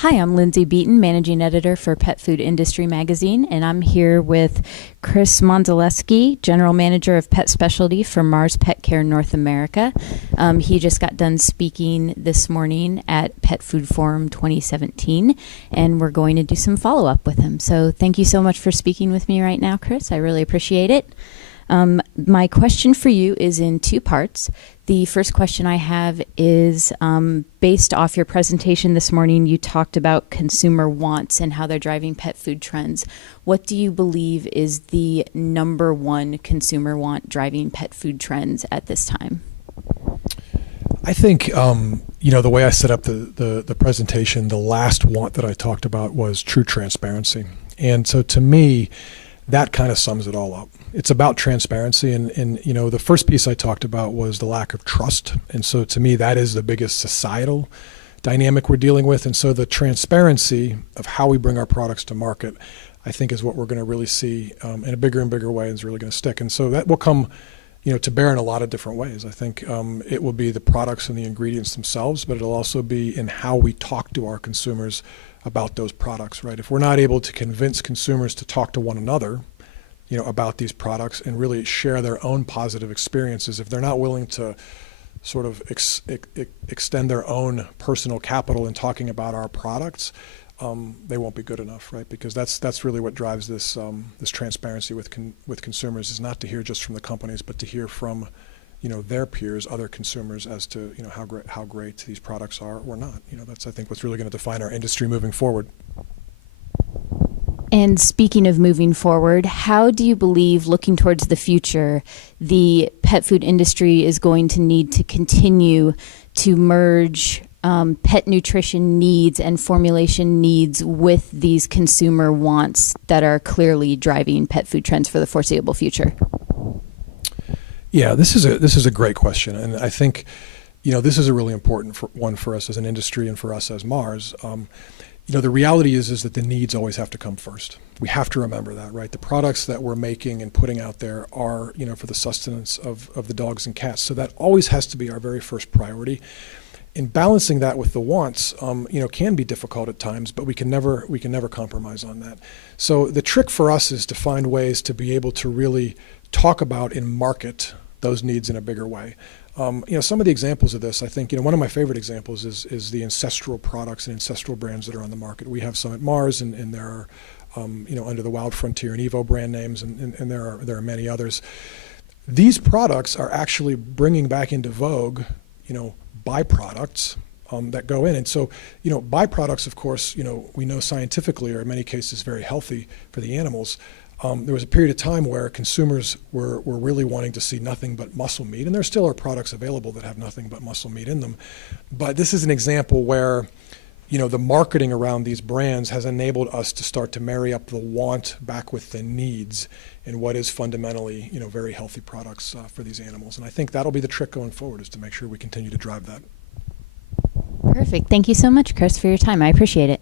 Hi, I'm Lindsay Beaton, Managing Editor for Pet Food Industry Magazine, and I'm here with Chris Mondzelewski, General Manager of Pet Specialty for Mars Petcare North America. He just got done speaking this morning at Petfood Forum 2017, and we're going to do some follow-up with him. So thank you so much for speaking with me right now, Chris. I really appreciate it. My question for you is in two parts. The first question I have is based off your presentation this morning, you talked about consumer wants and how they're driving pet food trends. What do you believe is the number one consumer want driving pet food trends at this time? I think, the way I set up the presentation, the last want that I talked about was true transparency. And so to me, that kind of sums it all up. It's about transparency, and the first piece I talked about was the lack of trust, and so to me that is the biggest societal dynamic we're dealing with, and so the transparency of how we bring our products to market, I think, is what we're going to really see in a bigger and bigger way, and is really going to stick, and so that will come to bear in a lot of different ways. I think it will be the products and the ingredients themselves, but it'll also be in how we talk to our consumers about those products, right? If we're not able to convince consumers to talk to one another about these products and really share their own positive experiences, if they're not willing to sort of extend their own personal capital in talking about our products, they won't be good enough, right? Because that's really what drives this transparency with consumers, is not to hear just from the companies, but to hear from their peers, other consumers, as to how great these products are or not. That's, I think, what's really going to define our industry moving forward. And speaking of moving forward, how do you believe, looking towards the future, the pet food industry is going to need to continue to merge pet nutrition needs and formulation needs with these consumer wants that are clearly driving pet food trends for the foreseeable future? Yeah, this is a great question, and I think this is a really important one for us as an industry and for us as Mars. The reality is that the needs always have to come first. We have to remember that, right? The products that we're making and putting out there are, for the sustenance of the dogs and cats. So that always has to be our very first priority. And balancing that with the wants, can be difficult at times, but we can never compromise on that. So the trick for us is to find ways to be able to really talk about and market those needs in a bigger way. Some of the examples of this, I think, one of my favorite examples is the ancestral products and ancestral brands that are on the market. We have some at Mars, and there are, under the Wild Frontier and Evo brand names, and there are many others. These products are actually bringing back into vogue, byproducts that go in. And so, byproducts, of course, we know scientifically are in many cases very healthy for the animals. There was a period of time where consumers were really wanting to see nothing but muscle meat, and there still are products available that have nothing but muscle meat in them. But this is an example where, the marketing around these brands has enabled us to start to marry up the want back with the needs in what is fundamentally, very healthy products for these animals. And I think that'll be the trick going forward, is to make sure we continue to drive that. Perfect. Thank you so much, Chris, for your time. I appreciate it.